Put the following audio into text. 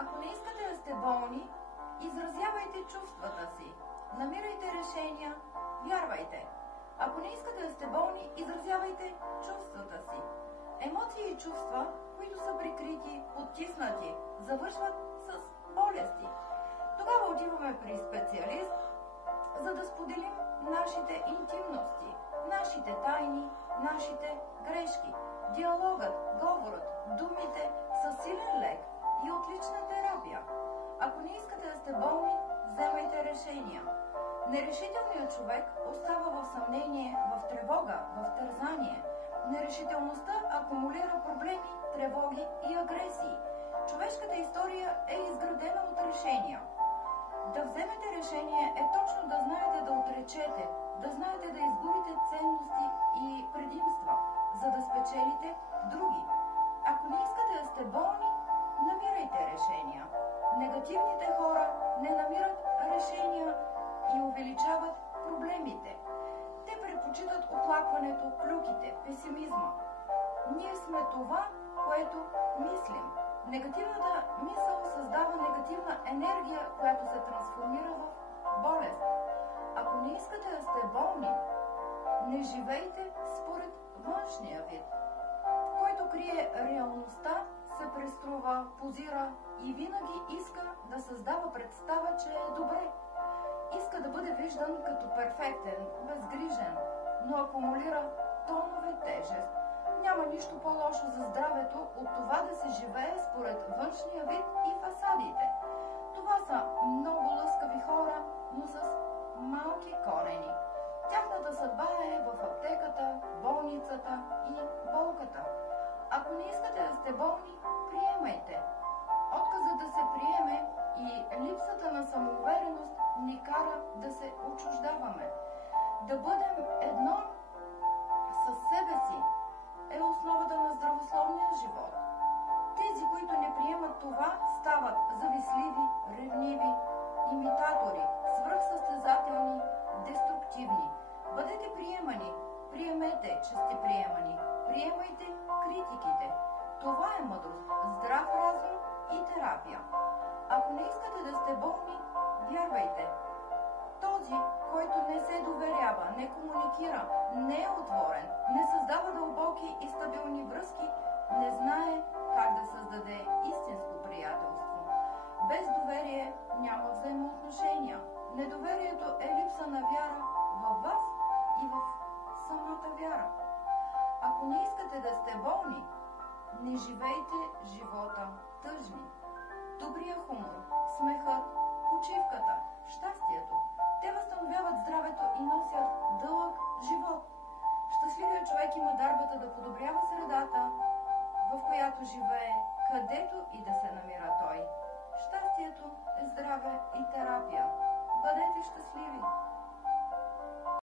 Ако не искате да сте болни, изразявайте чувствата си. Намирайте решения, вярвайте. Ако не искате да сте болни, изразявайте чувствата си. Емоции и чувства, които са прикрити, потиснати, завършват с болести. Тогава отиваме при специалист, за да споделим нашите интимности, нашите тайни, нашите грешки. Диалогът, говорът, думите са силен лек и отлична терапия. Ако не искате да сте болни, вземайте решения. Нерешителният човек остава в съмнение, в тревога, в тързание. Нерешителността акумулира проблеми, тревоги и агресии. Човешката история е изградена от решения. Да вземете решение е точно да знаете да отречете, да знаете да изгубите ценности и предимства, за да спечелите други. Ако не искате да сте болни, намирайте решения. Негативните хора не намират решения и увеличават проблемите. Те предпочитат оплакването, клюките, песимизма. Ние сме това, което мислим. Негативната мисъл създава негативна енергия, която се трансформира в болест. Ако не искате да сте болни, не живейте според външния вид. Който крие реалността, се преструва, позира и винаги иска да създава представа, че е добре. Иска да бъде виждан като перфектен, безгрижен, но акумулира тонове тежест. Няма нищо по-лошо за здравето от това да се живее според външния вид и фасадите. Това са много лъскави хора, но с малки корени. Тяхната съдба е в аптеката, болницата и болката. Ако не искате да сте болни, приемайте. Отказът да се приеме и липсата на самоувереност ни кара да се отчуждаваме. Да бъдем едно със себе си е основата на здравословния живот. Тези, които не приемат това, стават завистливи, ревниви, имитатори, свръхсъстезателни, деструктивни. Бъдете приемани, приемете, че сте приемани, приемайте критиките. Това е мъдрост, здрав разум и терапия. Ако не искате да сте болни, вярвайте. Този, който не се доверява, не комуникира, не е отворен, не създава дълбоки и стабилни връзки, не знае как да създаде истинско приятелство. Без доверие няма взаимоотношения. Недоверието е липса на вяра във вас и в самата вяра. Ако не искате да сте болни, не живейте живота тъжни. Добрия хумор, смехът, почивката, щастието, те възстановяват здравето и носят дълъг живот. Щастливият човек има дарбата да подобрява средата, в която живее, където и да се намира той. Щастието е здраве и терапия. Бъдете щастливи!